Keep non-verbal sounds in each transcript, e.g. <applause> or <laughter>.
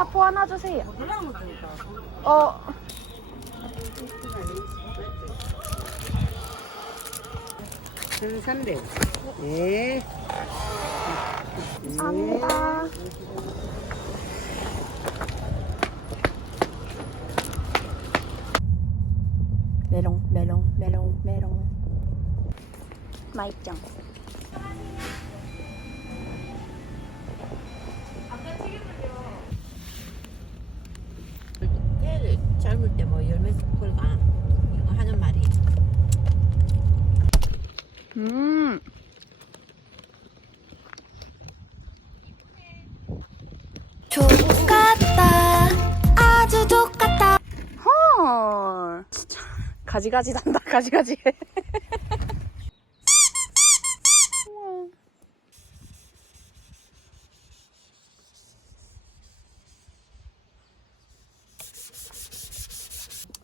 사포 하나 주세요. 어. 네. 감사합니다. 메롱, 메롱, 메롱, 메롱. 맛있죠? 가지가지 난다, <laughs> 가지가지.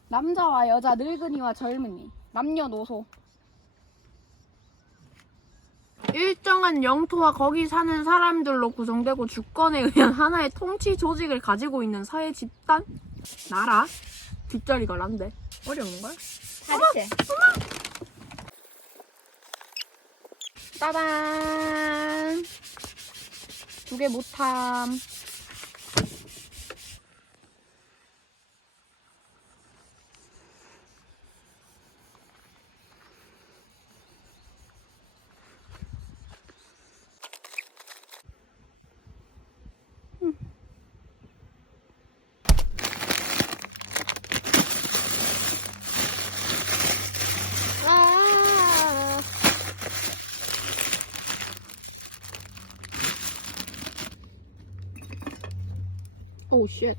남자와 여자, 늙은이와 젊은이, 남녀노소. 일정한 영토와 거기 사는 사람들로 구성되고 주권에 의한 하나의 통치 조직을 가지고 있는 사회 집단? 나라? 뒷자리가 난데. 어려운걸? 다리채 따단! 두 개 못함. 오, 쉣.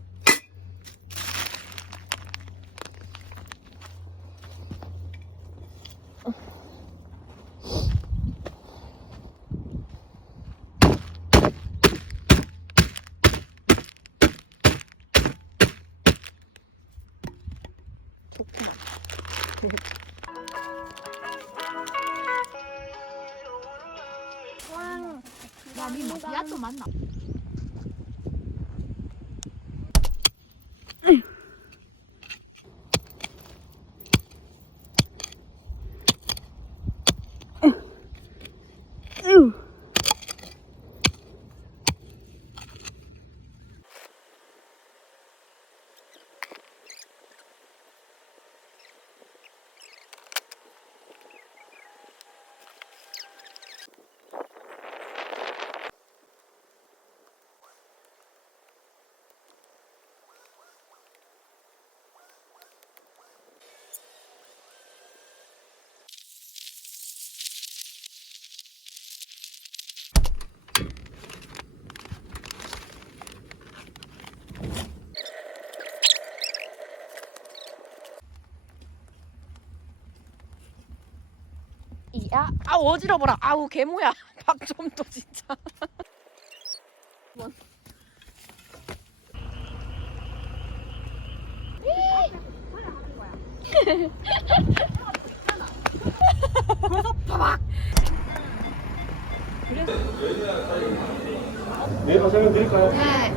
좋구나. 왕. 야, 니 뭐, 야또 만나. 아우 어지러워라. 아우 개모야. 박좀또 <laughs> 진짜. 네, 설명 드릴까요? 네.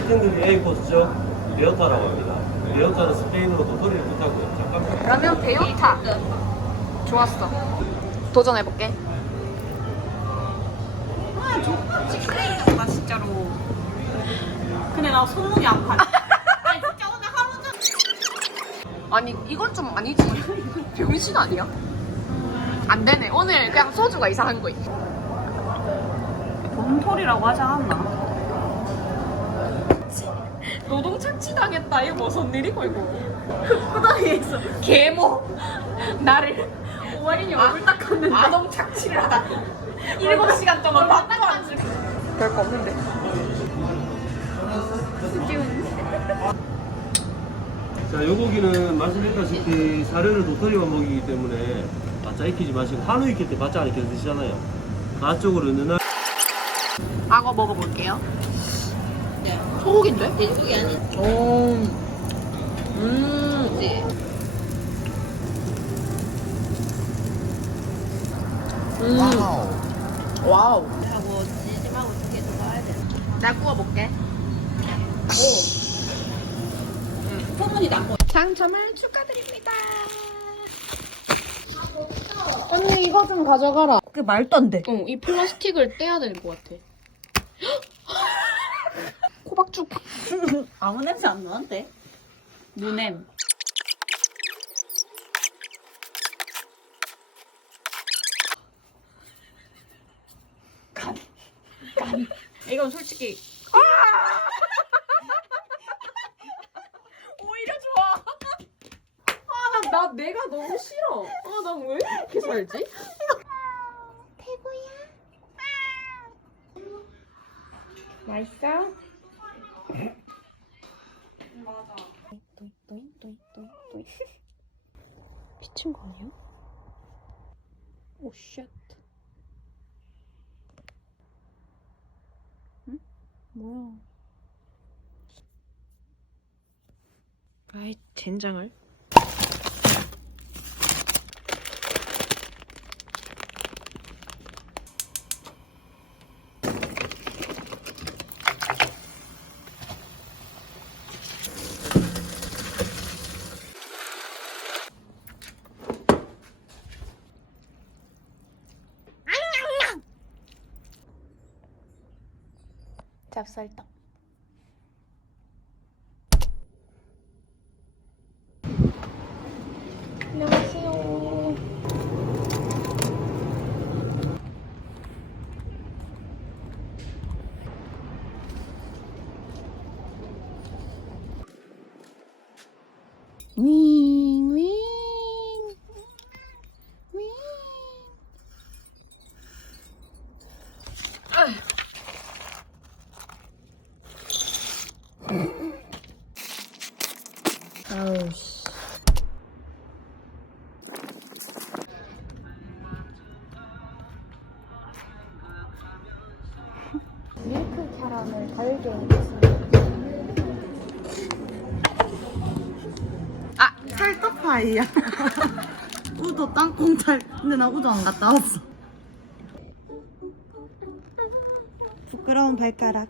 1등급이 A 코스죠. 레오타라고 합니다. 레오타는 스페인어로 도토리를 뜻하고요. 잠깐만. 그러면 베요타. 좋았어. 도전해볼게. 나 진짜로. 근데 나 손목이 아파. <laughs> 아니 진짜 오늘 하루 전. 아니 이건 좀 아니지. 병신 아니야? 안 되네. 오늘 그냥 소주가 이상한 거 있어. 봄토리라고 하지 않았나? <laughs> 노동 착취당했다. 이거 무슨 일이고 이거. <laughs> 후다리에서. 개모. 나를 오마린이 얼굴 닦았는데. 아동 착취를 하다. <laughs> 7시간 동안 닦고 앉을. 별거 없는데. 자, 요 고기는 말씀드렸다시피 사료를 도토리만 먹이기 때문에 바짝 익히지 마시고 한우 익힐 때 바짝 안 익혀서 드시잖아요. 가쪽으로 은은한 악어 먹어볼게요. 네. 소고기인데? 돼지고기 아니? 오. 음. 네. 음. 와우. 하고 찌짐하고 두개 더 넣어야 돼. 내가 구워 볼게. 그냥 소문이 난 거. 당첨을 축하드립니다. 언니 이거 좀 가져가라. 그 말도 안 돼. 어, 이 플라스틱을 떼야 될것 같아. <laughs> 코박죽. <laughs> 아무 냄새 안 나는데? 무냄. <laughs> 이건 솔직히 <laughs> 오히려 좋아. 아, 나, 나 내가 너무 싫어. 아, 난 왜 이렇게 살지? 맛있어? <laughs> 미친 거 아니야? 오, 쉣. 뭐야? 아이, 젠장을. 찹쌀떡. 안녕하세요. 윙, 아우, 씨. 밀크 캐러멜 달걀 아 찰떡파이야. <laughs> 우도 땅콩 찰. 근데 나 우도 안 갔다 왔어. 부끄러운 발가락.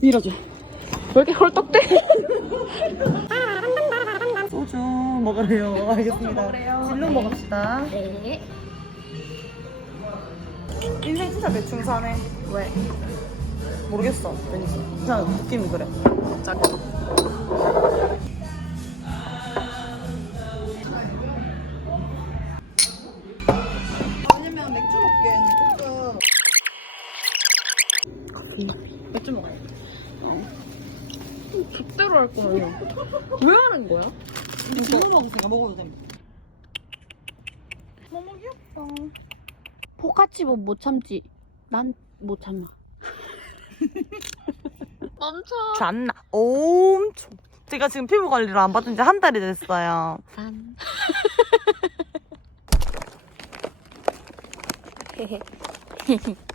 밀어줘. 왜 이렇게 헐떡대? 소주 먹으래요. 알겠습니다. 진로 먹읍시다. 네. 인생 진짜 대충 사네. 왜? 모르겠어. 왠지. 그냥 느낌이 그래. 갑 족대로 할 거 아니야. 왜 하는 거야? 우리 진로 먹으니까 먹어도 돼. 너무 귀엽다. 포카치 못 참지. 난 못 참아. <laughs> 멈춰. 잤나? 엄청. 제가 지금 피부 관리를 안 받은 지 한 달이 됐어요. 산. <laughs> <laughs>